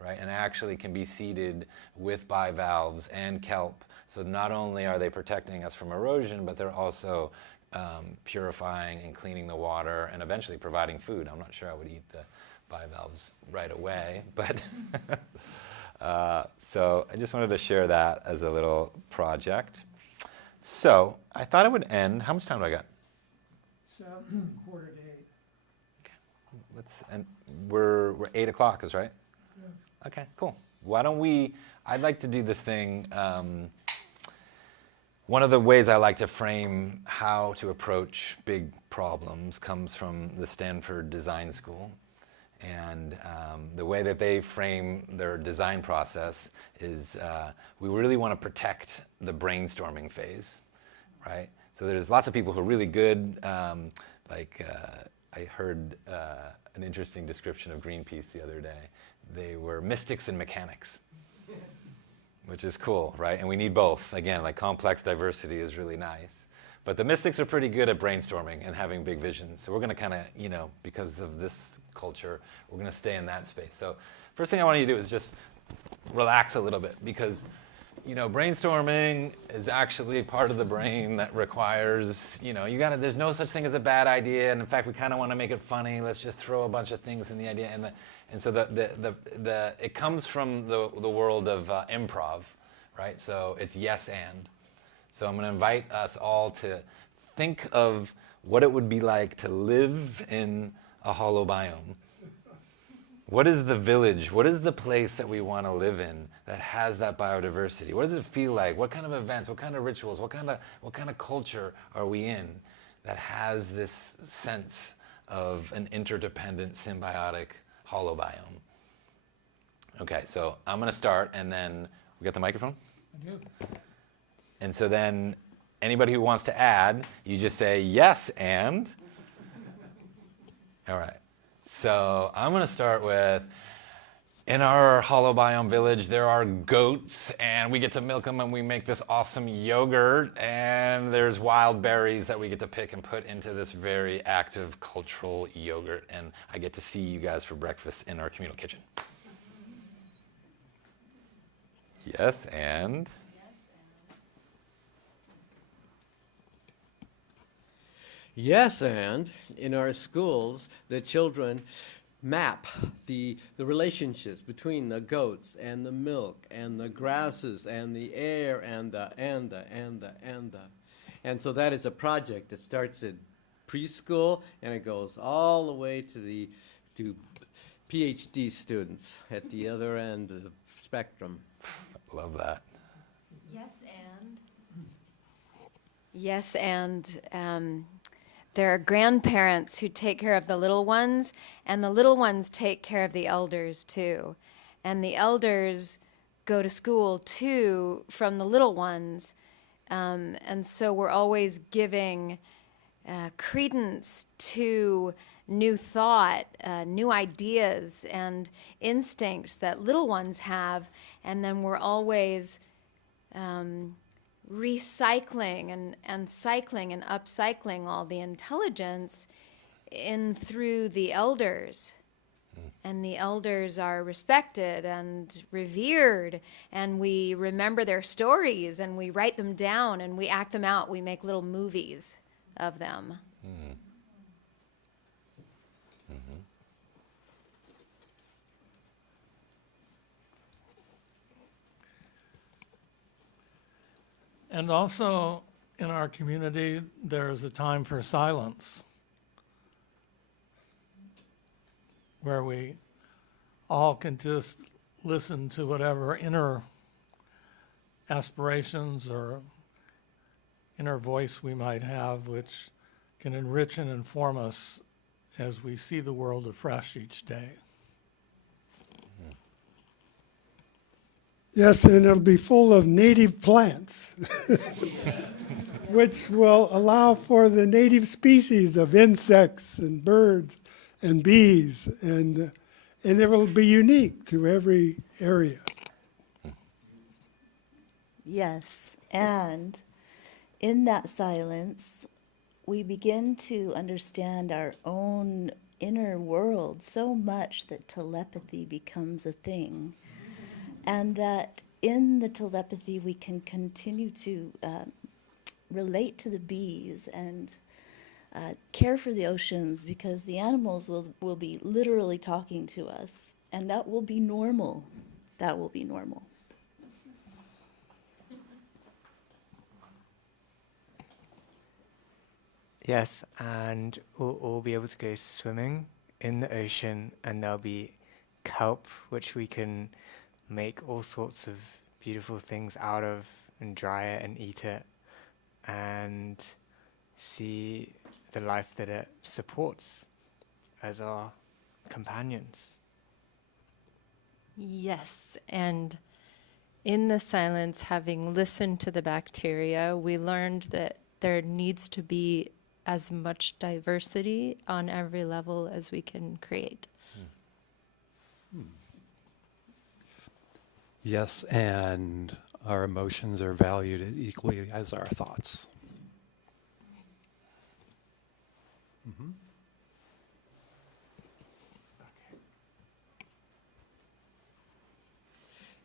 right? And actually can be seeded with bivalves and kelp. So not only are they protecting us from erosion, but they're also purifying and cleaning the water and eventually providing food. I'm not sure I would eat the bivalves right away, but so I just wanted to share that as a little project. So I thought I would end. How much time do I got? It's 7:15. And we're 8 o'clock is right? Yeah. Okay, cool. Why don't I'd like to do this thing. One of the ways I like to frame how to approach big problems comes from the Stanford Design School. And the way that they frame their design process is we really want to protect the brainstorming phase, right? So there's lots of people who are really good. I heard an interesting description of Greenpeace the other day. They were mystics and mechanics, which is cool, right? And we need both. Again, like complex diversity is really nice. But the mystics are pretty good at brainstorming and having big visions. So we're going to kind of, you know, because of this culture, we're going to stay in that space. So first thing I want you to do is just relax a little bit because, you know, brainstorming is actually part of the brain that requires, you know, there's no such thing as a bad idea. And in fact, we kind of want to make it funny. Let's just throw a bunch of things in the idea. And so it comes from the world of improv, right? So it's yes and. So I'm going to invite us all to think of what it would be like to live in a hollow biome What is the village? What is the place that we want to live in that has that biodiversity? What does it feel like? What kind of events? What kind of rituals? What kind of culture are we in that has this sense of an interdependent, symbiotic holobiome? Okay, so I'm going to start, and then we got the microphone? I do. And so then anybody who wants to add, you just say yes and. All right. So I'm going to start with, in our holobiome village, there are goats, and we get to milk them, and we make this awesome yogurt, and there's wild berries that we get to pick and put into this very active cultural yogurt, and I get to see you guys for breakfast in our communal kitchen. Yes, and? Yes, and in our schools, the children map the relationships between the goats and the milk and the grasses and the air and the. And so that is a project that starts at preschool and it goes all the way to PhD students at the other end of the spectrum. Love that. Yes, and there are grandparents who take care of the little ones, and the little ones take care of the elders too. And the elders go to school too from the little ones. And so we're always giving credence to new thought, new ideas and instincts that little ones have, and then we're always recycling and cycling and upcycling all the intelligence in through the elders. And the elders are respected and revered, and we remember their stories, and we write them down, and we act them out. We make little movies of them. Mm. And also in our community, there is a time for silence where we all can just listen to whatever inner aspirations or inner voice we might have, which can enrich and inform us as we see the world afresh each day. Yes, and it'll be full of native plants, which will allow for the native species of insects and birds and bees, and it will be unique to every area. Yes, and in that silence, we begin to understand our own inner world so much that telepathy becomes a thing. And that in the telepathy, we can continue to relate to the bees and care for the oceans, because the animals will be literally talking to us. And that will be normal. That will be normal. Yes, and we'll all be able to go swimming in the ocean, and there'll be kelp, which we can make all sorts of beautiful things out of, and dry it and eat it, and see the life that it supports as our companions. Yes, and in the silence, having listened to the bacteria, we learned that there needs to be as much diversity on every level as we can create. Yes, and our emotions are valued equally as our thoughts. Mm-hmm.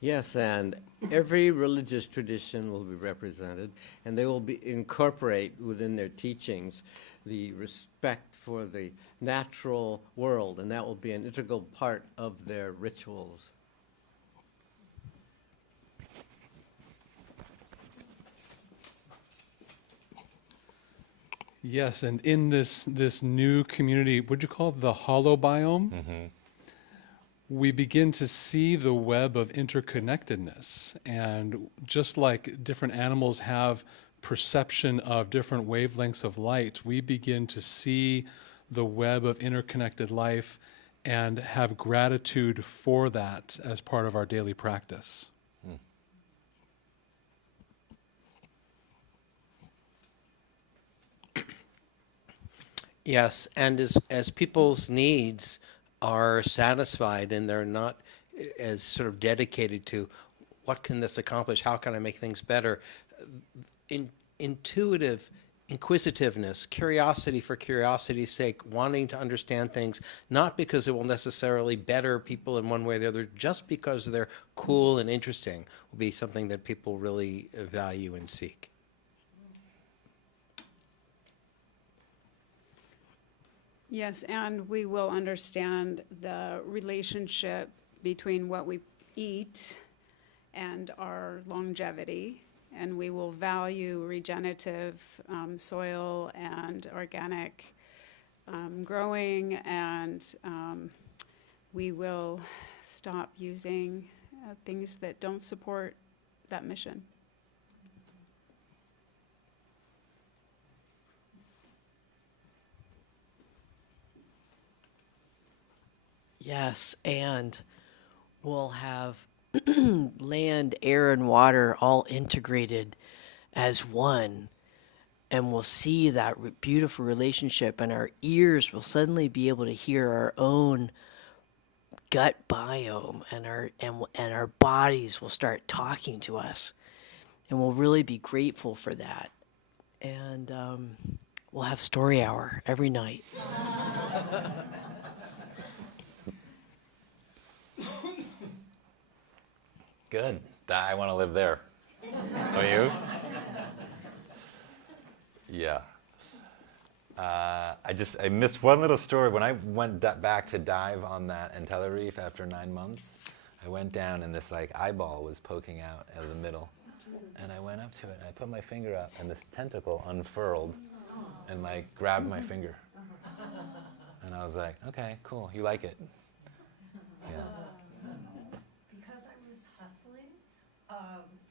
Yes, and every religious tradition will be represented, and they will incorporate within their teachings the respect for the natural world, and that will be an integral part of their rituals. Yes, and in this new community, what'd you call it, the holobiome? Mm-hmm. we begin to see the web of interconnectedness. And just like different animals have perception of different wavelengths of light, we begin to see the web of interconnected life and have gratitude for that as part of our daily practice. Yes, and as people's needs are satisfied and they're not as sort of dedicated to what can this accomplish, how can I make things better, intuitive inquisitiveness, curiosity for curiosity's sake, wanting to understand things, not because it will necessarily better people in one way or the other, just because they're cool and interesting, will be something that people really value and seek. Yes, and we will understand the relationship between what we eat and our longevity, and we will value regenerative soil and organic growing, and we will stop using things that don't support that mission. Yes, and we'll have land, air, and water all integrated as one. And we'll see that beautiful relationship, and our ears will suddenly be able to hear our own gut biome, and our bodies will start talking to us. And we'll really be grateful for that. And we'll have story hour every night. Good. I want to live there. Don't you? Yeah. I missed one little story. When I went back to dive on that Entella reef after 9 months, I went down and this like eyeball was poking out of the middle. And I went up to it and I put my finger up and this tentacle unfurled and like grabbed my finger. And I was like, okay, cool, you like it. Yeah. Because I was hustling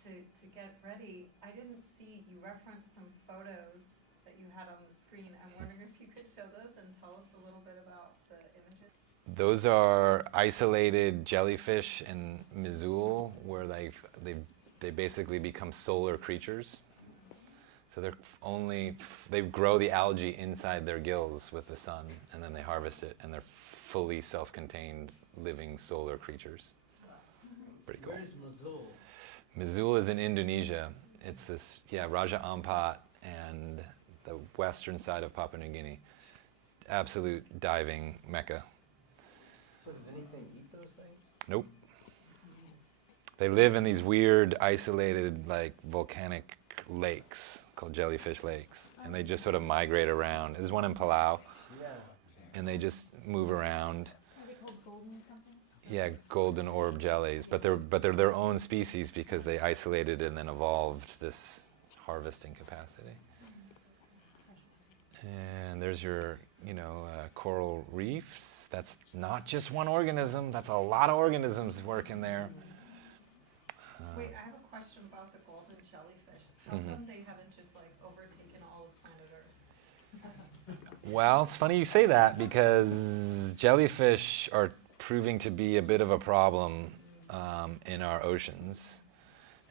to get ready, I didn't see, you referenced some photos that you had on the screen. I'm wondering if you could show those and tell us a little bit about the images. Those are isolated jellyfish in Missoula where they basically become solar creatures. So they grow the algae inside their gills with the sun, and then they harvest it, and they're fully self-contained living solar creatures. Pretty cool. Where's Missoula? Missoula is in Indonesia. It's this, Raja Ampat and the western side of Papua New Guinea. Absolute diving mecca. So does anything eat those things? Nope. They live in these weird, isolated, like volcanic lakes called jellyfish lakes, and they just sort of migrate around. There's one in Palau, and they just move around. Are they called golden something? Yeah, golden orb jellies, but they're their own species because they isolated and then evolved this harvesting capacity. And there's your, coral reefs. That's not just one organism. That's a lot of organisms working there. Wait, I have a question about the golden jellyfish. How come they haven't just like overtaken all of planet Earth? Well, it's funny you say that because jellyfish are proving to be a bit of a problem in our oceans.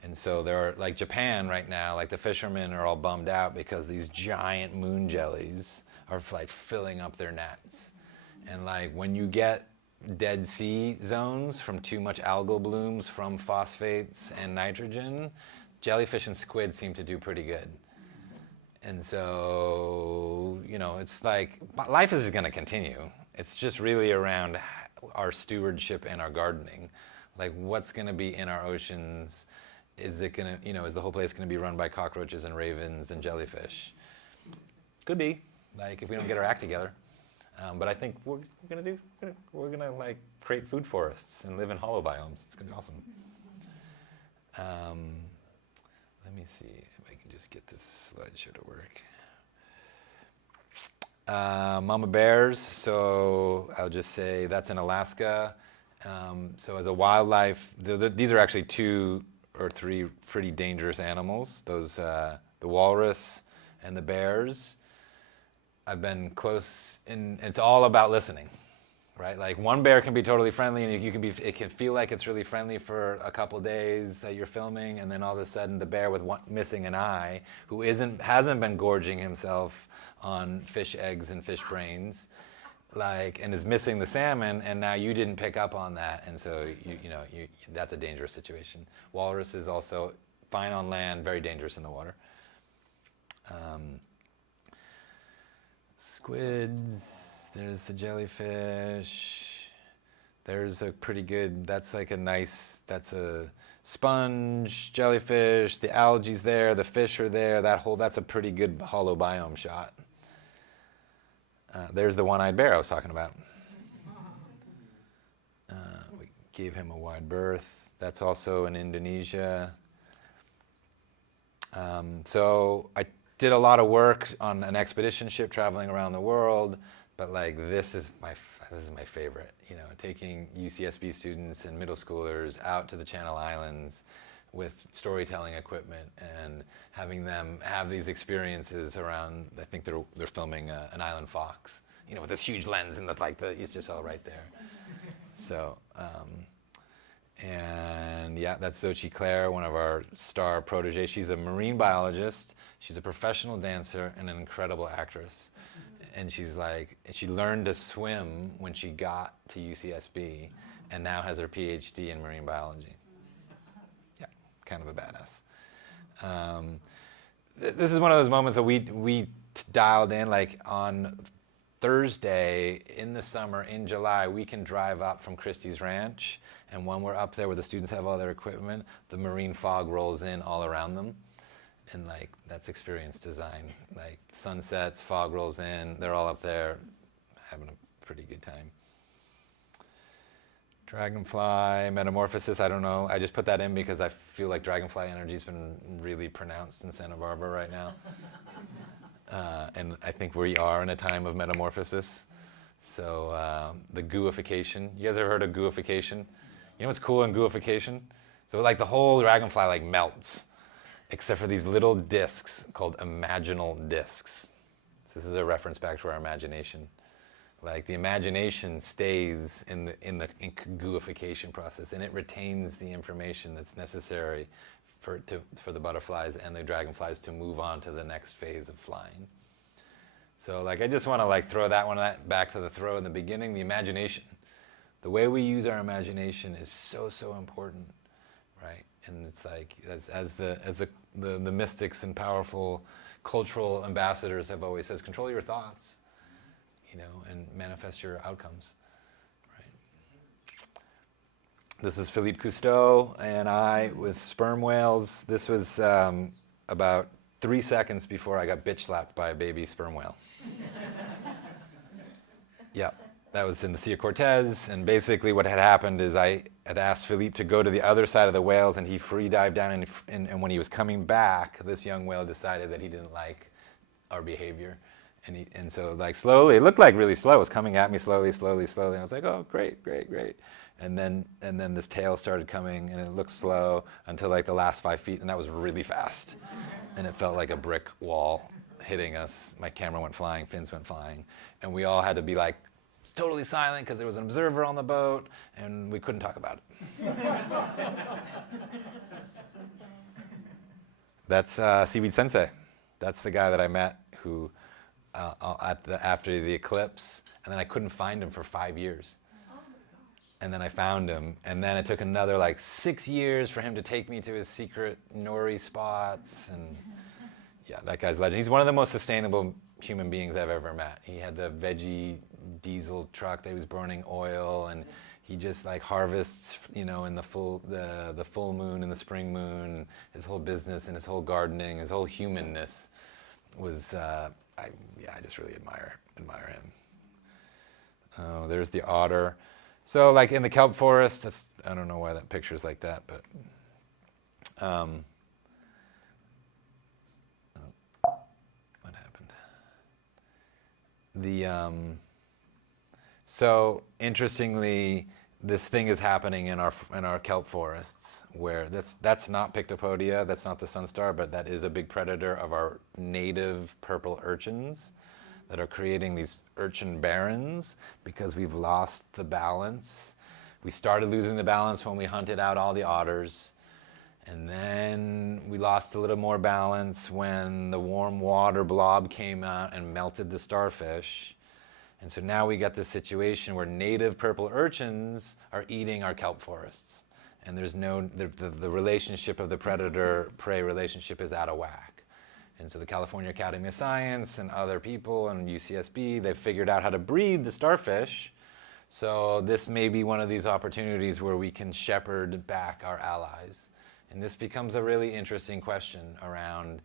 And so there are, like Japan right now, like the fishermen are all bummed out because these giant moon jellies are like filling up their nets. And like when you get Dead Sea zones from too much algal blooms from phosphates and nitrogen, jellyfish and squid seem to do pretty good. And so, it's like, life is going to continue. It's just really around our stewardship and our gardening. Like what's going to be in our oceans? Is it going to, is the whole place going to be run by cockroaches and ravens and jellyfish? Could be, like if we don't get our act together. But I think we're gonna like create food forests and live in hollow biomes. It's gonna be awesome. Let me see if I can just get this slideshow to work. Mama bears. So I'll just say that's in Alaska, So as a wildlife, these are actually 2 or 3 pretty dangerous animals. Those, the walrus and the bears. I've been close, and it's all about listening, right? Like one bear can be totally friendly, and it can feel like it's really friendly for a couple days that you're filming, and then all of a sudden the bear with missing an eye, who hasn't been gorging himself on fish eggs and fish brains, and is missing the salmon, and now you didn't pick up on that, and so that's a dangerous situation. Walrus is also fine on land, very dangerous in the water. Squids, there's the jellyfish, there's a pretty good, that's a sponge, jellyfish, the algae's there, the fish are there, that's a pretty good hollow biome shot. There's the one-eyed bear I was talking about. We gave him a wide berth. That's also in Indonesia. So I did a lot of work on an expedition ship traveling around the world, but this is my favorite. Taking UCSB students and middle schoolers out to the Channel Islands with storytelling equipment and having them have these experiences around. I think they're filming an island fox, with this huge lens and it's just all right there. So. And yeah, that's Xochitl Claire, one of our star proteges. She's a marine biologist, she's a professional dancer, and an incredible actress. And she learned to swim when she got to UCSB, and now has her PhD in marine biology. Yeah, kind of a badass. This is one of those moments that we dialed in, on Thursday in the summer, in July, we can drive up from Christie's Ranch, and when we're up there where the students have all their equipment, the marine fog rolls in all around them, and that's experience design. Sunsets, fog rolls in, they're all up there having a pretty good time. Dragonfly, metamorphosis, I don't know. I just put that in because I feel like dragonfly energy's been really pronounced in Santa Barbara right now. And I think we are in a time of metamorphosis. So the gooification. You guys ever heard of gooification? You know what's cool in gooification? So the whole dragonfly melts, except for these little discs called imaginal discs. So this is a reference back to our imagination. The imagination stays in the gooification process, and it retains the information that's necessary for the butterflies and the dragonflies to move on to the next phase of flying. So I just want to throw that one back to the throw in the beginning, the imagination. The way we use our imagination is so important, right? And it's as the mystics and powerful cultural ambassadors have always said, control your thoughts, and manifest your outcomes. This is Philippe Cousteau and I with sperm whales. This was about 3 seconds before I got bitch slapped by a baby sperm whale. Yeah, that was in the Sea of Cortez, and basically what had happened is I had asked Philippe to go to the other side of the whales, and he free dived down, and when he was coming back, this young whale decided that he didn't like our behavior. And so slowly, it looked really slow, it was coming at me slowly, and I was like, oh, great. And then this tail started coming, and it looked slow until the last 5 feet, and that was really fast. And it felt like a brick wall hitting us. My camera went flying, fins went flying, and we all had to be totally silent because there was an observer on the boat, and we couldn't talk about it. That's Seaweed Sensei. That's the guy that I met who after the eclipse, and then I couldn't find him for 5 years. And then I found him, and then it took another 6 years for him to take me to his secret nori spots, and yeah, that guy's legend. He's one of the most sustainable human beings I've ever met. He had the veggie diesel truck that he was burning oil, and he just harvests, in the full moon and the spring moon. His whole business and his whole gardening, his whole humanness was, I just really admire him. Oh, there's the otter. So in the kelp forest, I don't know why that picture's like that, but what happened? So interestingly, this thing is happening in our kelp forests, where that's not Pictopodia, that's not the sunstar, but that is a big predator of our native purple urchins that are creating these urchin barrens because we've lost the balance. We started losing the balance when we hunted out all the otters, and then we lost a little more balance when the warm water blob came out and melted the starfish. And so now we got this situation where native purple urchins are eating our kelp forests. And there's the relationship of the predator-prey relationship is out of whack. And so the California Academy of Science and other people and UCSB, they've figured out how to breed the starfish. So this may be one of these opportunities where we can shepherd back our allies. And this becomes a really interesting question around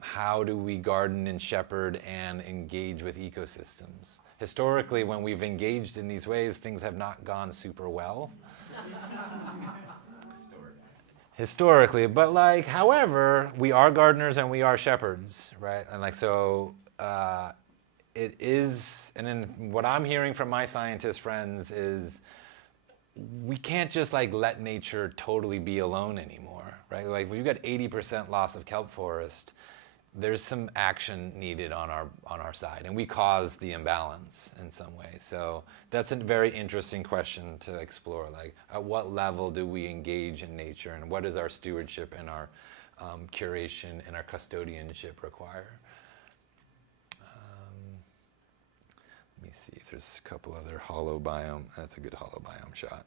how do we garden and shepherd and engage with ecosystems. Historically, when we've engaged in these ways, things have not gone super well. Historically, but like, however, we are gardeners and we are shepherds, right? And like, so it is, and then what I'm hearing from my scientist friends is we can't just like let nature totally be alone anymore, right? Like when you've got 80% loss of kelp forest, there's some action needed on our side, and we cause the imbalance in some way. So that's a very interesting question to explore. Like, at what level do we engage in nature, and what does our stewardship and our curation and our custodianship require? Let me see if there's a couple other hollow biome. That's a good hollow biome shot.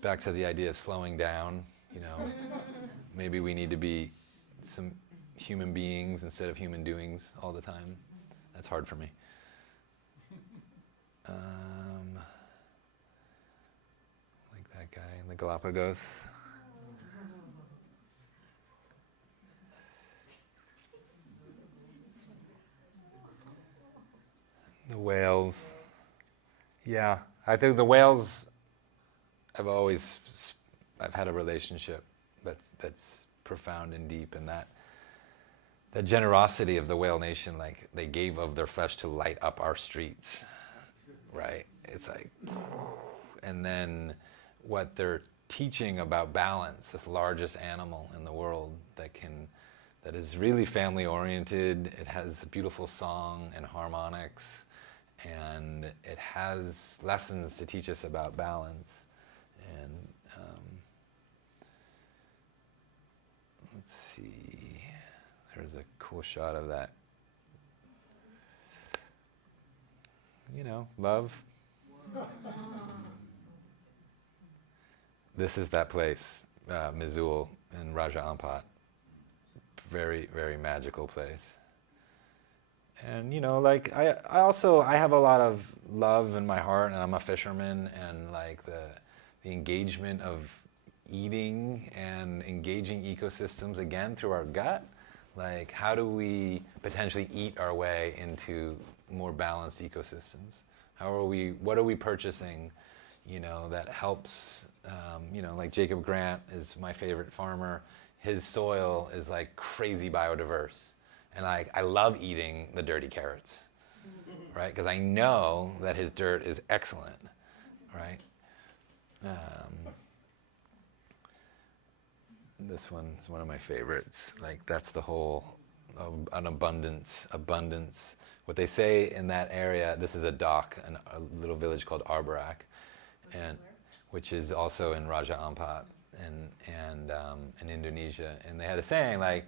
Back to the idea of slowing down, you know, maybe we need to be some human beings instead of human doings all the time. That's hard for me. Like that guy in the Galapagos. The whales. Yeah, I think the whales, I've had a relationship that's profound and deep, and that generosity of the whale nation, like they gave of their flesh to light up our streets, right? It's like, and then what they're teaching about balance, this largest animal in the world that is really family oriented. It has a beautiful song and harmonics, and it has lessons to teach us about balance. And let's see, there's a cool shot of that. You know, love. This is that place, Missoul in Raja Ampat. Very, very magical place. And you know, like I have a lot of love in my heart, and I'm a fisherman, and like the engagement of eating and engaging ecosystems again through our gut. Like, how do we potentially eat our way into more balanced ecosystems? What are we purchasing, you know, that helps, you know, like Jacob Grant is my favorite farmer. His soil is like crazy biodiverse. And like, I love eating the dirty carrots, right? Because I know that his dirt is excellent, right? This one's one of my favorites. Like, that's the whole an abundance. What they say in that area, this is a dock, a little village called Arborak, and which is also in Raja Ampat and in Indonesia. And they had a saying like,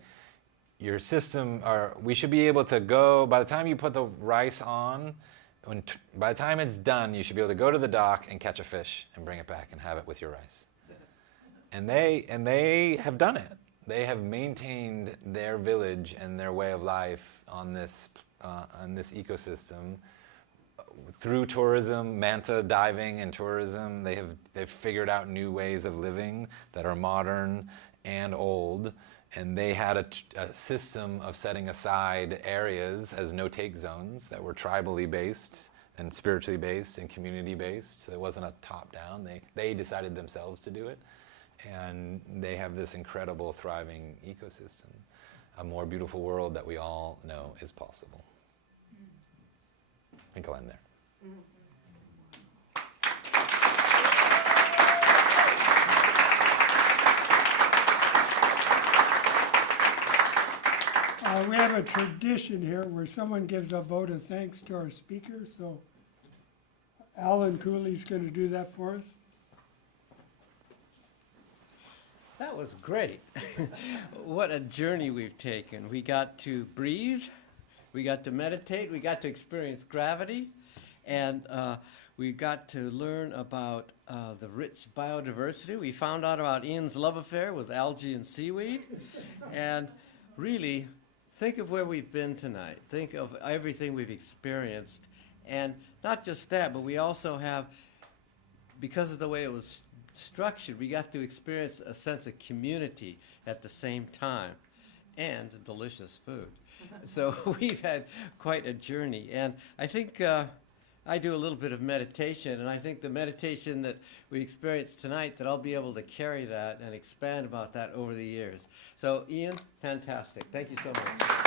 your system, we should be able to go, by the time you put the rice on, by the time it's done, you should be able to go to the dock and catch a fish and bring it back and have it with your rice. And they have done it. They have maintained their village and their way of life on this ecosystem through tourism, manta diving and tourism. They've figured out new ways of living that are modern and old. And they had a system of setting aside areas as no-take zones that were tribally based and spiritually based and community based. So it wasn't a top-down. They decided themselves to do it. And they have this incredible, thriving ecosystem, a more beautiful world that we all know is possible. think I'll end there. We have a tradition here where someone gives a vote of thanks to our speaker, so Alan Cooley's going to do that for us. That was great. What a journey we've taken. We got to breathe, we got to meditate, we got to experience gravity, and we got to learn about the rich biodiversity. We found out about Ian's love affair with algae and seaweed. And really, think of where we've been tonight. Think of everything we've experienced. And not just that, but we also have, because of the way it was structured, we got to experience a sense of community at the same time, and delicious food. So we've had quite a journey. And I think I do a little bit of meditation, and I think the meditation that we experienced tonight, that I'll be able to carry that and expand about that over the years. So Ian, fantastic. Thank you so much.